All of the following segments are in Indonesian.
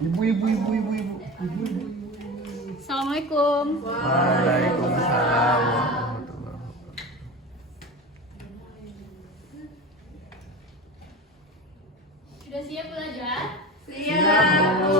Ibu. Assalamualaikum. Waalaikumsalam. Sudah siap belajar? Siap, Bu.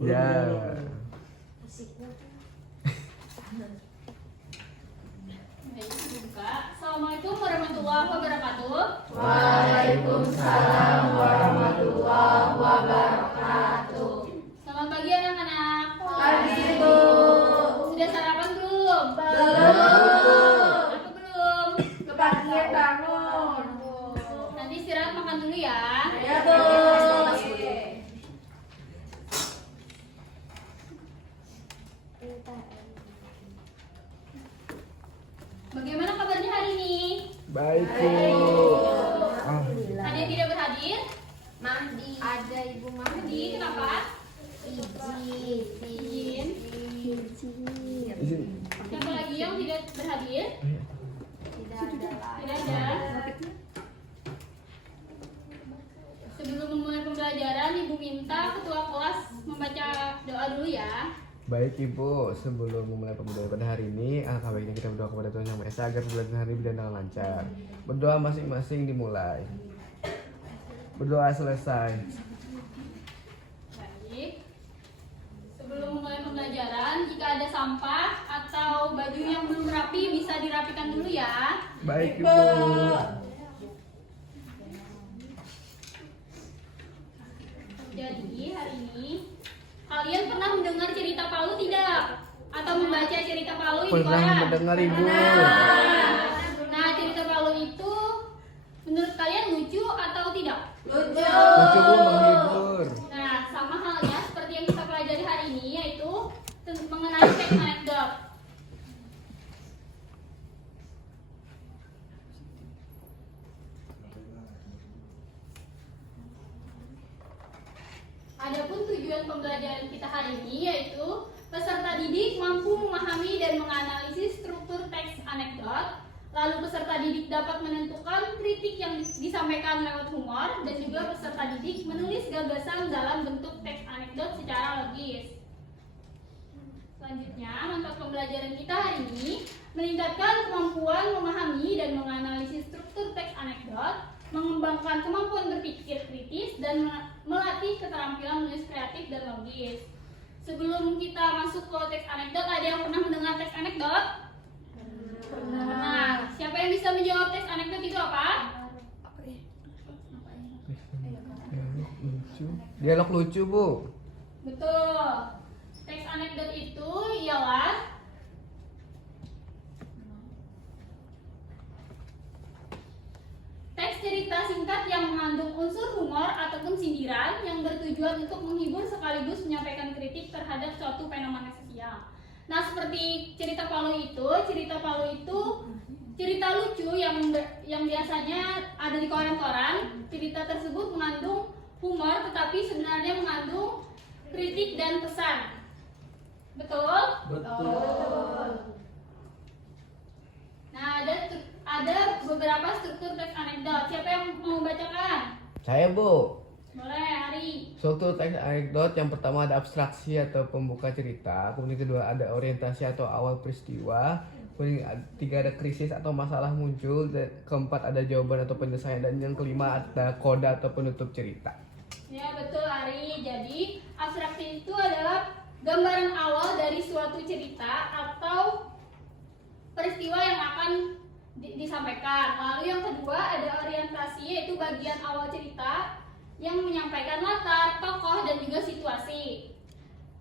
Ya. Assalamualaikum warahmatullahi wabarakatuh. Waalaikumsalam warahmatullahi wabarakatuh. Selamat pagi anak-anak. Pagi, Bu. Sudah sarapan belum? Belum. Aku belum. Kepagian bangun. Nanti istirahat makan dulu ya. Ya, Bu. Bagaimana kabarnya hari ini? Baik, Bu. Ada yang tidak berhadir? Mahdi. Ada Ibu Mahdi, Mahdi. kenapa? Izin. Izin. Siapa lagi yang tidak berhadir? Tidak ada lagi. Tidak ada. Sebelum memulai pembelajaran, Ibu minta ketua kelas membaca doa dulu ya. Baik, Ibu, sebelum memulai pembelajaran pada hari ini, alangkah baiknya kita berdoa kepada Tuhan Yang Maha Esa agar pembelajaran hari ini berjalan dengan lancar. Berdoa masing-masing dimulai. Berdoa selesai. Baik. Sebelum memulai pembelajaran, jika ada sampah atau baju yang belum rapi bisa dirapikan dulu ya. Baik, Ibu. Jadi hari ini kalian pernah mendengar cerita Palu tidak? Atau membaca cerita Palu di Pernah koran? mendengar, Ibu. Nah, cerita Palu itu menurut kalian lucu atau tidak? Lucu, Bu, menghibur. Nah, sama halnya seperti yang kita pelajari hari ini, yaitu mengenai teks anekdot. Adapun tujuan pembelajaran kita hari ini yaitu peserta didik mampu memahami dan menganalisis struktur teks anekdot. Lalu peserta didik dapat menentukan kritik yang disampaikan lewat humor, dan juga peserta didik menulis gagasan dalam bentuk teks anekdot secara logis. Selanjutnya, manfaat pembelajaran kita hari ini meningkatkan kemampuan memahami dan menganalisis struktur teks anekdot, mengembangkan kemampuan berpikir kritis, dan melatih keterampilan menulis kreatif dan logis. Sebelum kita masuk ke teks anekdot, ada yang pernah mendengar teks anekdot? Pernah. Siapa yang bisa menjawab teks anekdot itu apa? Lucu. Dialog lucu, Bu. Betul. Teks anekdot itu ialah teks cerita singkat yang mengandung unsur humor ataupun sindiran yang bertujuan untuk menghibur sekaligus menyampaikan kritik terhadap suatu fenomena sosial. Nah, seperti cerita Palu itu cerita lucu yang biasanya ada di koran-koran. Cerita tersebut mengandung humor tetapi sebenarnya mengandung kritik dan pesan. Betul? Betul. Nah, ada beberapa struktur teks anekdot. Siapa yang mau membacakan? Saya, Bu. Boleh, Ari. Struktur teks anekdot yang pertama ada abstraksi atau pembuka cerita, kemudian kedua ada orientasi atau awal peristiwa, kemudian tiga ada krisis atau masalah muncul, dan keempat ada jawaban atau penyelesaian, dan yang kelima ada kode atau penutup cerita. Ya, betul, Ari. Jadi, abstraksi itu adalah gambaran awal dari suatu cerita atau peristiwa yang akan disampaikan. Lalu yang kedua ada orientasi, yaitu bagian awal cerita yang menyampaikan latar, tokoh, dan juga situasi.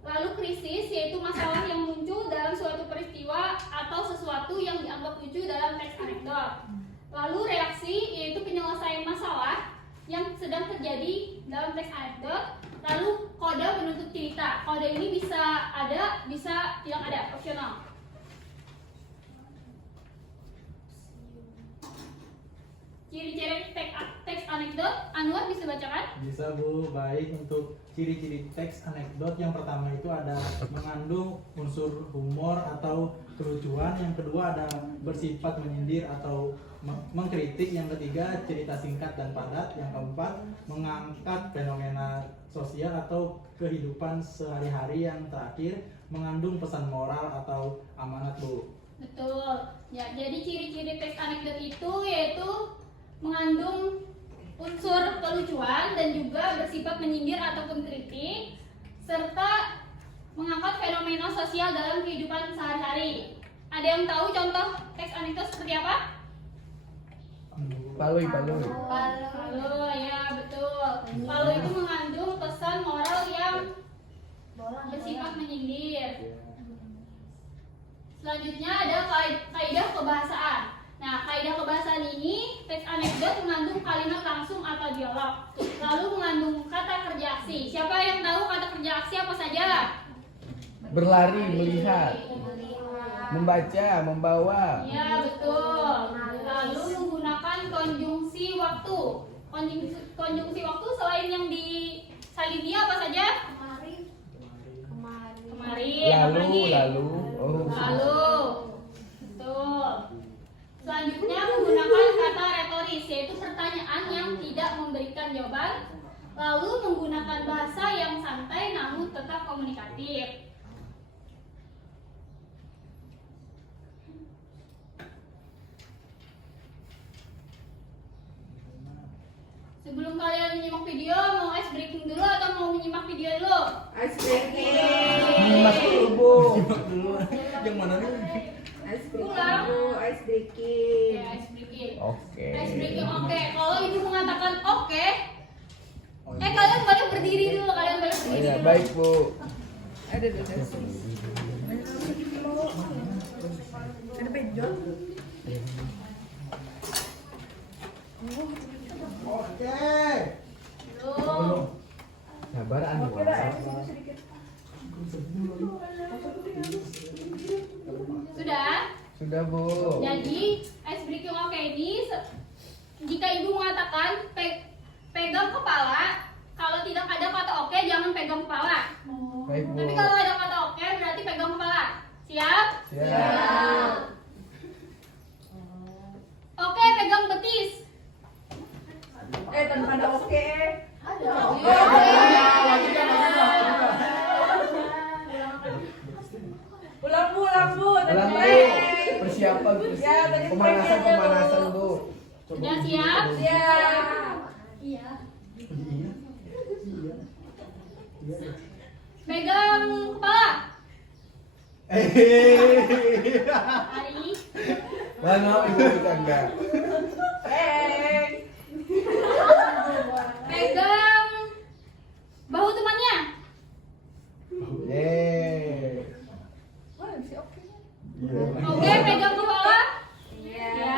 Lalu krisis, yaitu masalah yang muncul dalam suatu peristiwa atau sesuatu yang dianggap lucu dalam teks anekdot. Lalu reaksi, yaitu penyelesaian masalah yang sedang jadi dalam teks anekdot. Lalu kode penutup cerita. Kode ini bisa ada, bisa tidak ada, opsional. Ciri-ciri teks anekdot, Anwar bisa bacakan? Bisa Bu, baik. Untuk ciri-ciri teks anekdot, yang pertama itu ada mengandung unsur humor atau kelucuan. Yang kedua ada bersifat menyindir atau mengkritik. Yang ketiga cerita singkat dan padat. Yang keempat mengangkat fenomena sosial atau kehidupan sehari-hari. Yang terakhir mengandung pesan moral atau amanat Bu. Betul. Ya, jadi ciri-ciri teks anekdot itu yaitu mengandung unsur kelucuan dan juga bersifat menyindir ataupun kritik serta mengangkat fenomena sosial dalam kehidupan sehari-hari. Ada yang tahu contoh teks anekdot seperti apa? Palui. Palu, ya betul. Palu itu mengandung pesan moral yang bersifat menyindir. Selanjutnya ada kaidah kebahasaan. Nah, kaidah kebahasaan ini teks anekdot mengandung kalimat langsung atau dialog. Lalu mengandung kata kerja aksi. Siapa yang tahu kata kerja aksi apa saja? Berlari, melihat, membaca, membawa. Ya, betul. Lalu menggunakan konjungsi waktu. Konjungsi waktu selain yang di salibia apa saja? Kemarin. Lalu. Oh. Lalu. Betul. Selanjutnya menggunakan kata retoris, yaitu pertanyaan yang tidak memberikan jawaban. Lalu menggunakan bahasa yang santai namun tetap komunikatif. Sebelum kalian menyimak video, mau ice breaking dulu atau mau menyimak video dulu? Ice breaking. Nyimak dulu, Bu. Yang mana nih? Ice breaking. Pulang. Bu. Ice breaking. Oke, ice breaking. Oke. Ice breaking oke. Kalau ibu mengatakan oke, kalian boleh berdiri dulu, kalian boleh Oh berdiri ya, dulu. baik, Bu. Ada penjol. Oke. Belum. Sabar, Anwar. Sudah? Sudah, Bu. Jadi, ice breaking oke ini jika ibu mengatakan pegang kepala, kalau tidak ada kata oke jangan pegang kepala. Baik, Bu. Tapi kalau ada kata oke berarti pegang kepala. Siap? Siap. Oke, pegang betis. Tanpa ada oke. Ulang bu. Ulang, Bu. Persiapan, Ya, tadi pemanasan, Bu. Sudah siap? Siap. Iya. Pegang kepala. Ari. Mana Ibu kita enggak? Pegang bahu temannya. Yeay. Oke, pegang kepala. Iya. Ya.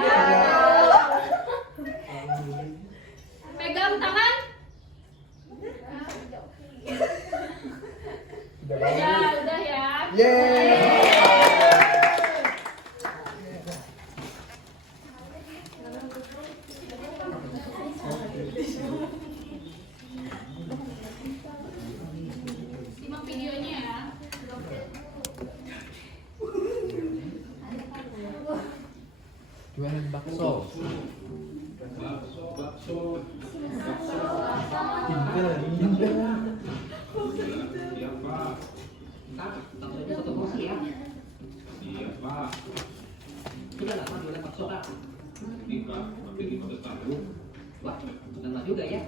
Pegang tangan. Udah ya. Yeay. Simak videonya ya. Jualan bakso. Sudah lama jualan bakso kak. Wah, lama juga ya.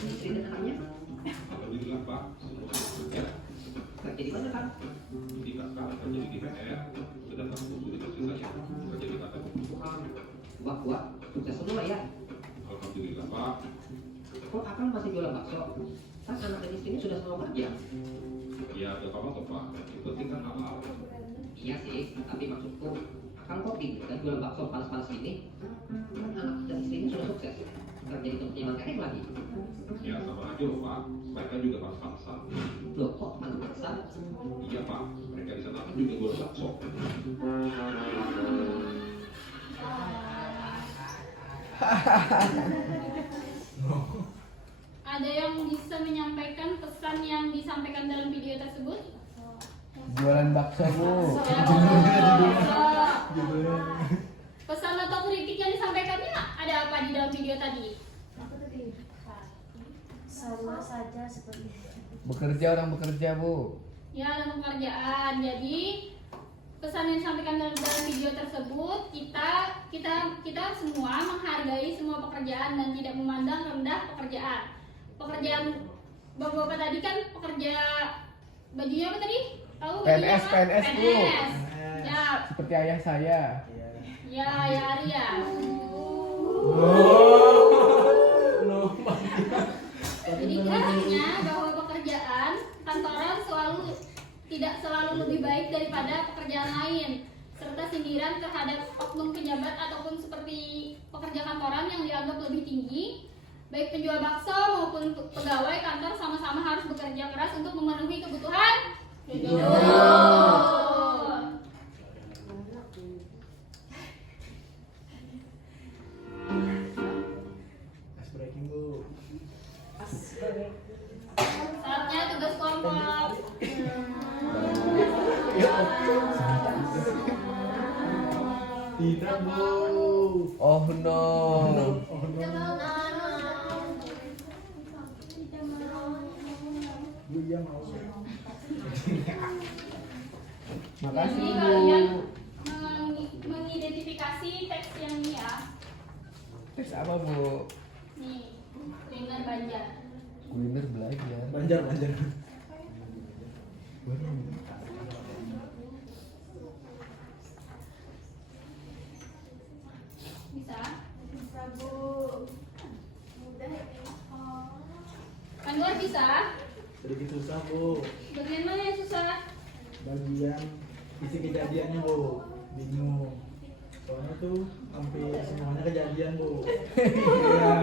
Istri dan anaknya. Alhamdulillah Pak, ya. Kerja di mana kak? Di kakak kerja di DPR, sedangkan untuk istri saya kerja di kantor pembukaan. Wah, sukses semua ya. Alhamdulillah Pak. Kok akang masih jualan bakso? Kan anak dan istrinya sudah semua kerja. Ya ada apa Pak, yang penting kan halal. Iya sih, tapi maksudku, akang kok bingung dan jualan bakso panas-panas gini? Kan anak dan istrinya sudah sukses. Kerja jadi temannya Mas Karim lagi. Ya sama aja loh Pak, mereka juga pas-pasan. Loh kok mantu paksa? Iya Pak, mereka di sana kan juga goreng bakso. Ada yang bisa menyampaikan pesan yang disampaikan dalam video tersebut? Jualan bakso bu. Pesan atau kritik yang disampaikannya ada apa di dalam video tadi? Sama saja seperti Bekerja orang bekerja bu. Ya, dalam pekerjaan. Jadi pesan yang disampaikan dalam video tersebut, kita semua menghargai semua pekerjaan dan tidak memandang rendah pekerjaan. Pekerjaan bapak-bapak tadi kan pekerja bajunya apa tadi? Tahu bajunya PNS, apa? PNS, Bu. Ya, Seperti ayah saya. ya Arya. Jadi artinya bahwa pekerjaan kantoran tidak selalu lebih baik daripada pekerjaan lain, serta sindiran terhadap oknum pejabat ataupun seperti pekerja kantoran yang dianggap lebih tinggi. Baik penjual bakso maupun pegawai kantor sama-sama harus bekerja keras untuk memenuhi kebutuhan hidup. Ice breaking bu. Saatnya tugas kelompok. Tidak bu. Oh no. Oh no. Bu iya mau. Makasih Jadi bu. kalian mengidentifikasi teks yang ini ya. Tes apa bu? Nih, dengan Banjar. Kuliner belajar. Banjar. Bisa? bisa Bu. Mudah ini. Anwar bisa? Sedikit susah bu. Bagian mana yang susah? Bagian isi kejadiannya bu. Bingung. Soalnya tuh hampir semuanya kejadian bu. Iya.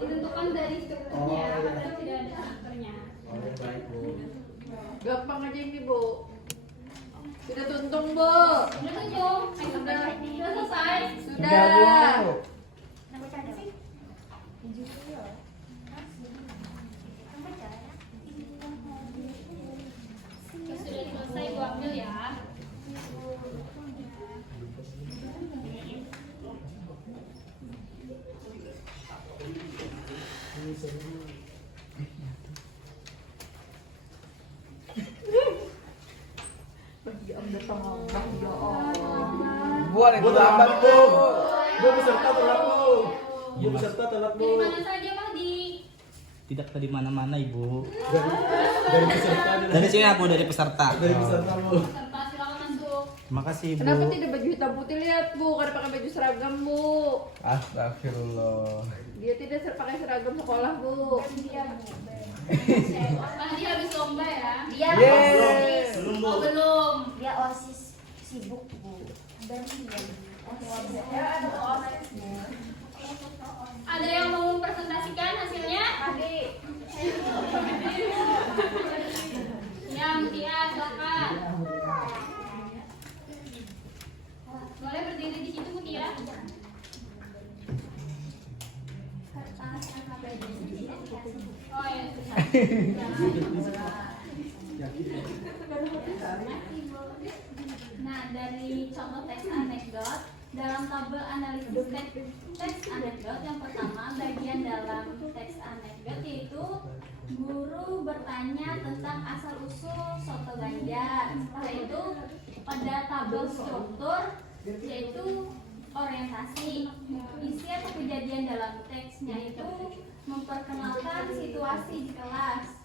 Ditentukan dari strukturnya, Oh, iya. padahal tidak ada strukturnya. Oh ya baik bu. Gampang aja ini, Bu. Sudah tuntung, Bu. Udah tutup, sudah selesai. Sudah bu. Nama cara sih? Jujur ya. Nama cara. Sudah selesai, gua ambil ya. Ini seru. Bagi Om datang ngomong, ya Allah. Buat itu Bu terlambat lambat bu. bu. Bu peserta telat bu. Bu peserta telat bu. Dari mana saja, Pak? Tidak dari mana-mana ibu. Dari peserta. Dari sini aku dari peserta. Dari peserta bu. Serta silakan masuk. Terima kasih ibu. Kenapa tidak baju hitam putih? Lihat, Bu, kada pakai baju seragam, Bu. Astagfirullah. Dia tidak pakai seragam sekolah, Bu. Tadi habis lomba ya? Dia Yeay. OSIS. Oh, belum. Dia OSIS sibuk Bu. Dan dia OSIS. Ya ada OSIS Bu. Ada yang mau mempresentasikan hasilnya? Ya, Mutia, silakan. Boleh berdiri di situ, Mutia. Oh ya, nah, dari contoh teks anekdot, dalam tabel analisis teks anekdot yang pertama, bagian dalam teks anekdot yaitu guru bertanya tentang asal-usul soto Banjar. Setelah itu pada tabel struktur yaitu orientasi, isi atau kejadian dalam teksnya itu memperkenalkan situasi di kelas.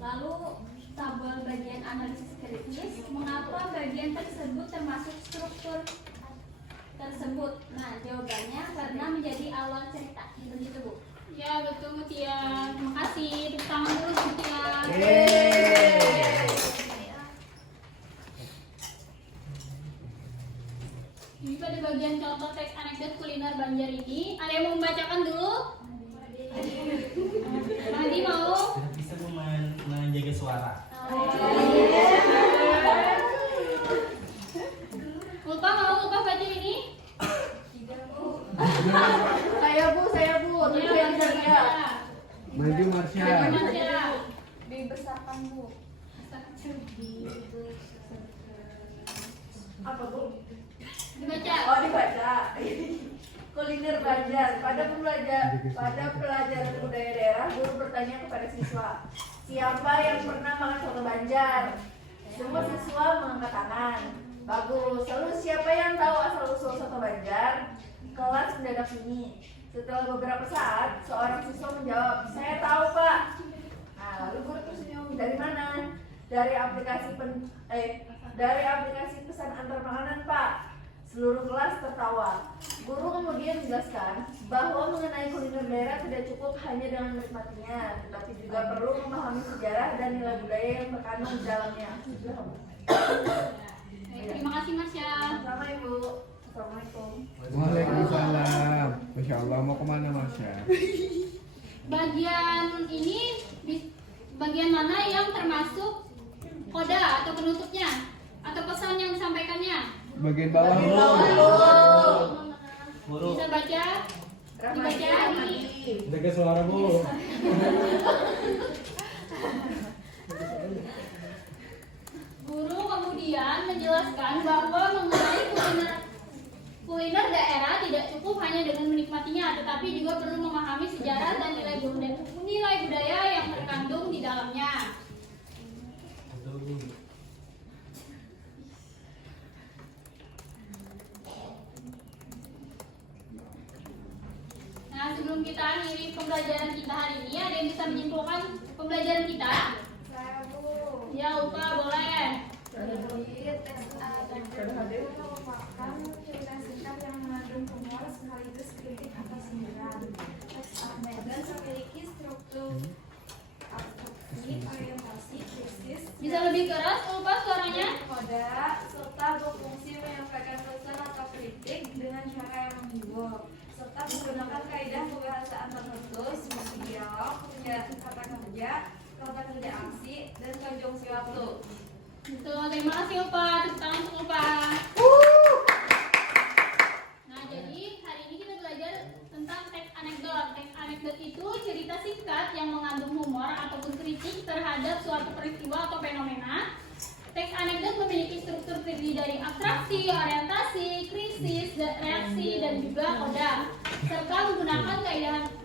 Lalu tabel bagian analisis kritis, mengapa bagian tersebut termasuk struktur tersebut. Nah, jawabannya karena menjadi awal cerita. Begitu, Bu. Ya, betul, Mutia. Terima kasih. Tepuk tangan dulu, Mutia. Ini pada bagian contoh teks anekdot kuliner Banjar. Banjar ini. Ada yang mau membacakan dulu? Mahdi mau? Tidak bisa menjaga suara. Ulfa mau? Ulfa baca ini? Saya bu. Terus Ya, yang saya. Maju Marsha. Marsha. Dibesarkan bu. Apa bu? Dibaca. Oh dibaca. Kuliner Banjar. Pada pelajaran budaya daerah, guru bertanya kepada siswa, siapa yang pernah makan soto Banjar? Semua siswa mengangkat tangan. Bagus. Lalu siapa yang tahu asal usul soto Banjar? Kelas mendadak sunyi. Setelah beberapa saat, seorang siswa menjawab, saya tahu pak. Nah, lalu guru tersenyum. Dari mana? Dari aplikasi pesan antar makanan pak. Seluruh kelas tertawa. Guru kemudian menjelaskan bahwa mengenai kuliner daerah tidak cukup hanya dengan menikmatinya, tetapi juga perlu memahami sejarah dan nilai budaya yang terkandung di dalamnya. Terima kasih Marsha. Sama ibu. Assalamualaikum. Waalaikumsalam. Masya Allah, mau kemana Marsha? Bagian ini bagian mana yang termasuk koda atau penutupnya atau pesan yang disampaikannya? Bagian bawah. Guru. Bisa baca? Dibaca ini. Jaga suara bu. Guru kemudian menjelaskan bahwa mengenai kuliner daerah tidak cukup hanya dengan menikmatinya, tetapi juga perlu memahami sejarah dan nilai budaya yang terkandung di dalamnya. Nah, sebelum kita akhiri pembelajaran kita hari ini, ada yang bisa menyimpulkan pembelajaran kita? Saya bu. Ya, lupa boleh. Jadi tes merupakan cerita singkat yang mengandung humor sekaligus kritik atas sindiran. Teks Ahmedan memiliki struktur abstraksi, orientasi, krisis, Bisa lebih keras, lupa suaranya? koda, serta berfungsi menyampaikan pesan atau kritik dengan cara yang menghibur, serta menggunakan kaidah kebahasaan tertentu seperti dialog, kata kerja aksi, dan konjungsi waktu. Betul, terima kasih Upa. Tepuk tangan untuk Upa. Nah, jadi hari ini kita belajar tentang teks anekdot. Teks anekdot itu cerita singkat yang mengandung humor ataupun kritik terhadap suatu peristiwa atau fenomena. Teks anekdot memiliki struktur terdiri dari abstraksi, orientasi, krisis, reaksi, dan juga koda, serta menggunakan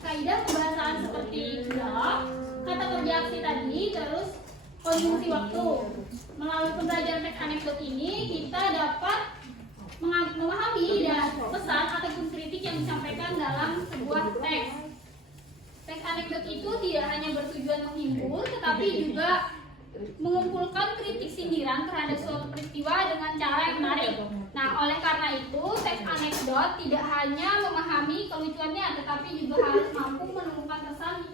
kaidah kebahasaan seperti dialog, kata kerja aksi tadi, terus konjungsi waktu. Melalui pembelajaran teks anekdot ini, kita dapat memahami pesan ataupun kritik yang disampaikan dalam sebuah teks. Teks anekdot itu tidak hanya bertujuan menghibur, tetapi juga mengumpulkan kritik sindiran terhadap suatu peristiwa dengan cara yang menarik. Nah, oleh karena itu, teks anekdot tidak hanya memahami kelucuannya, tetapi juga harus mampu menemukan pesan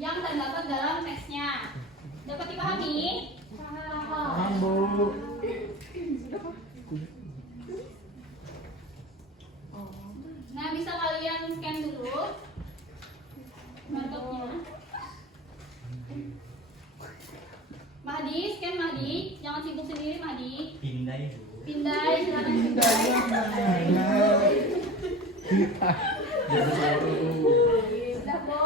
yang terdapat dalam teksnya. Dapat dipahami? Paham bu. Nah, bisa kalian scan dulu barcode-nya. Mahdi, scan Mahdi. Jangan sibuk sendiri Mahdi. Pindai bu. Pindai, silakan pindai. Sudah bu.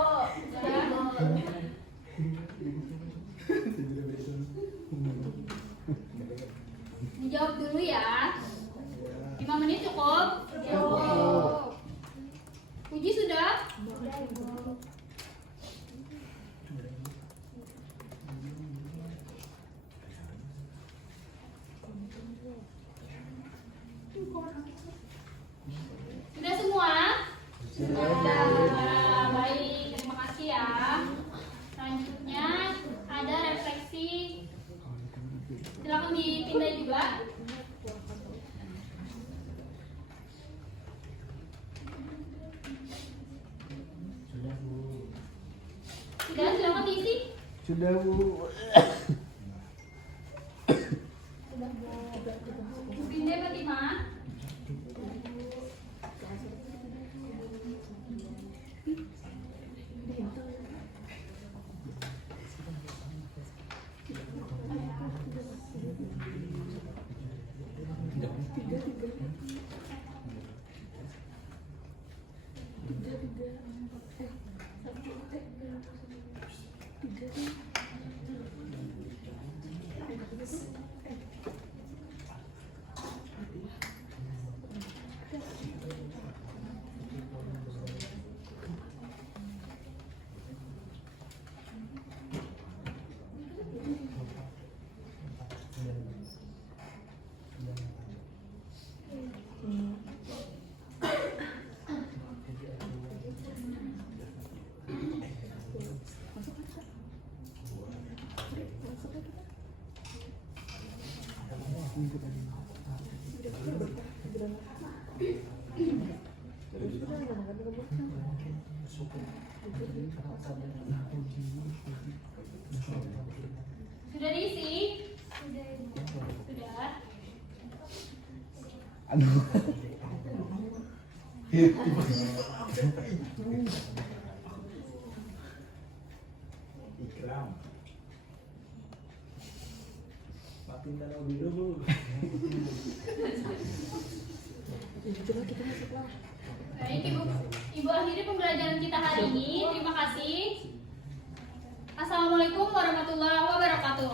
Dijawab dulu ya. 5 menit cukup? Cukup. Puji sudah? Sudah semua? Sudah. Baik, terima kasih ya. Selanjutnya ada refleksi. Silakan dipindai juga. Sudah bu. Sudah, silakan diisi. Sudah bu. Bu Pindai Fatima. Sudah diisi? Sudah. Aduh. Ikram. Makin tanah biru bu. Baik, Ibu akhiri pembelajaran kita hari ini. Terima kasih. Assalamualaikum warahmatullahi wabarakatuh.